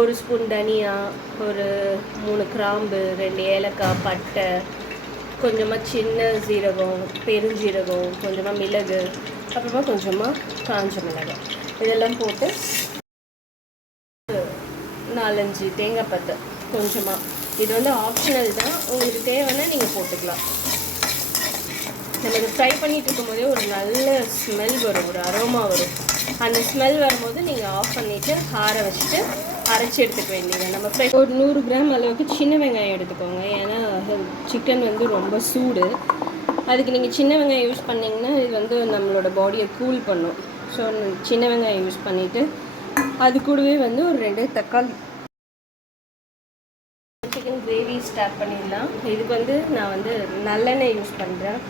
1 spoon தனியா, ஒரு 3 கிராம்பு, 2 ஏலக்காய், பட்டை, கொஞ்சமாக சின்ன சீரகம், பெருஞ்சீரகம், கொஞ்சமாக மிளகு, அப்புறமா கொஞ்சமாக காஞ்ச மிளகாய் இதெல்லாம் போட்டு 4-5 தேங்காய் பத்தை கொஞ்சமாக. இது வந்து ஆப்ஷனல் தான், உங்களுக்கு தேவைன்னா நீங்கள் போட்டுக்கலாம். நமக்கு ஃப்ரை பண்ணிகிட்டு இருக்கும்போதே ஒரு நல்ல ஸ்மெல் வரும், ஒரு அரோமா வரும். அந்த ஸ்மெல் வரும்போது நீங்கள் ஆஃப் பண்ணிவிட்டு ஆற வச்சுட்டு அரைச்சி எடுத்துக்க வேண்டியது. நம்ம ஃப்ரை ஒரு 100 கிராம் அளவுக்கு சின்ன வெங்காயம் எடுத்துக்கோங்க. ஏன்னா சிக்கன் வந்து ரொம்ப சூடு. அதுக்கு நீங்கள் சின்ன வெங்காயம் யூஸ் பண்ணிங்கன்னா இது வந்து நம்மளோட பாடியை கூல் பண்ணும். ஸோ சின்ன வெங்காயம் யூஸ் பண்ணிவிட்டு அது கூடவே வந்து ஒரு 2 தக்காளி. சிக்கன் கிரேவி ஸ்டார்ட் பண்ணிடலாம். இதுக்கு வந்து நான் வந்து நல்லெண்ணெய் யூஸ் பண்ணுறேன்.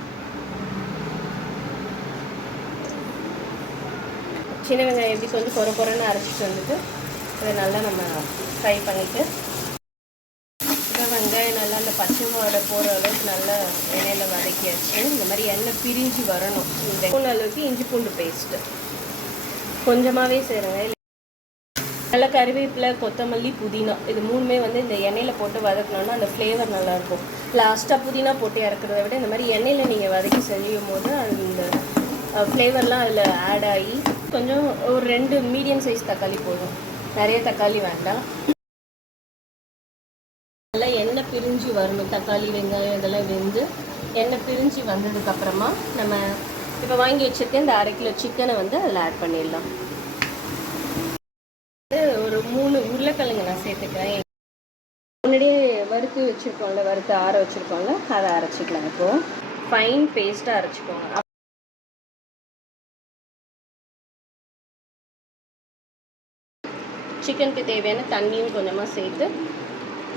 சின்ன வெங்காயம் எப்படி கொஞ்சம் குறைன்னு அரைச்சிட்டு வந்துட்டு இதை நல்லா நம்ம ஃப்ரை பண்ணிவிட்டு வெங்காயம் நல்லா அந்த பச்சை வாடை போகிற அளவுக்கு நல்லா எண்ணெயில் வதக்கியாச்சு. இந்த மாதிரி எண்ணெய் பிரிஞ்சு வரணும். இந்த அளவுக்கு இஞ்சி பூண்டு பேஸ்ட்டு கொஞ்சமாகவே சேருங்க. நல்லா கறிவேப்பிலை, கொத்தமல்லி, புதினா இது 3மே வந்து இந்த எண்ணெயில் போட்டு வதக்கணுன்னா அந்த ஃப்ளேவர் நல்லாயிருக்கும். லாஸ்ட்டாக புதினா போட்டு இறக்குறத விட இந்த மாதிரி எண்ணெயில் நீங்கள் வதக்கி செய்யும் போது அந்த ஃப்ளேவர்லாம் அதில் ஆட் ஆகி கொஞ்சம் ஒரு 2 மீடியம் சைஸ் தக்காளி போதும், நிறைய தக்காளி வேண்டாம். நல்லா எண்ணெய் பிரிஞ்சு வரணும். தக்காளி வெங்காயம் இதெல்லாம் வெந்து எண்ணெய் பிரிஞ்சு வந்ததுக்கப்புறமா நம்ம இப்போ வாங்கி வச்சுருக்க இந்த 1/2 கிலோ சிக்கனை வந்து அதில் ஆட் பண்ணிடலாம். ஒரு 3 உருளைக்கிழங்கு நான் சேர்த்துக்கிறேன். முன்னாடியே வறுத்து வச்சுருக்கோம்ல, வறுத்து ஆற வச்சுருக்கோம்ல, அதை அரைச்சிக்கலாம். இப்போது ஃபைன் பேஸ்ட்டாக அரைச்சிக்கோங்க. சிக்கனுக்கு தேவையான தண்ணியும் கொஞ்சமாக சேர்த்து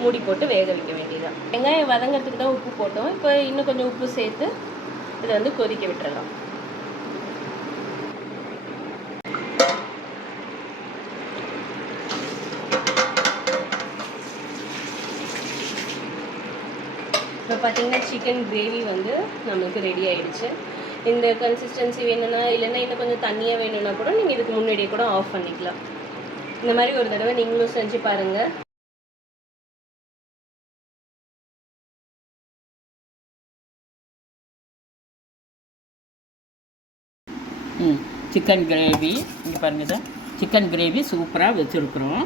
மூடி போட்டு வேக வைக்க வேண்டியதான். வெங்காயம் வதங்கிறதுக்கு தான் உப்பு போட்டோம். இப்போ இன்னும் கொஞ்சம் உப்பு சேர்த்து இதை வந்து கொதிக்க விட்டுறலாம். இப்போ பார்த்தீங்கன்னா சிக்கன் கிரேவி வந்து நம்மளுக்கு ரெடி ஆகிடுச்சு. இந்த கன்சிஸ்டன்சி வேணும்னா இல்லைன்னா இன்னும் கொஞ்சம் தண்ணியாக வேணும்னா கூட நீங்கள் இதுக்கு முன்னாடியே கூட ஆஃப் பண்ணிக்கலாம். இந்த மாதிரி ஒரு தடவை நீங்களும் செஞ்சு பாருங்கள். சிக்கன் கிரேவி இங்கே பாருங்க சார், சிக்கன் கிரேவி சூப்பராக வச்சுருக்குறோம்.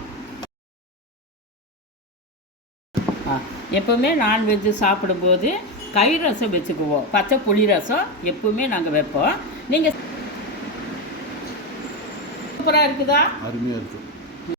எப்போவுமே நான்வெஜ்ஜு சாப்பிடும்போது கறி ரசம் வச்சுக்குவோம். பச்சை புளி ரசம் எப்போவுமே நாங்கள் வைப்போம். நீங்கள் சூப்பராக இருக்குதா? அருமையாக இருக்குது.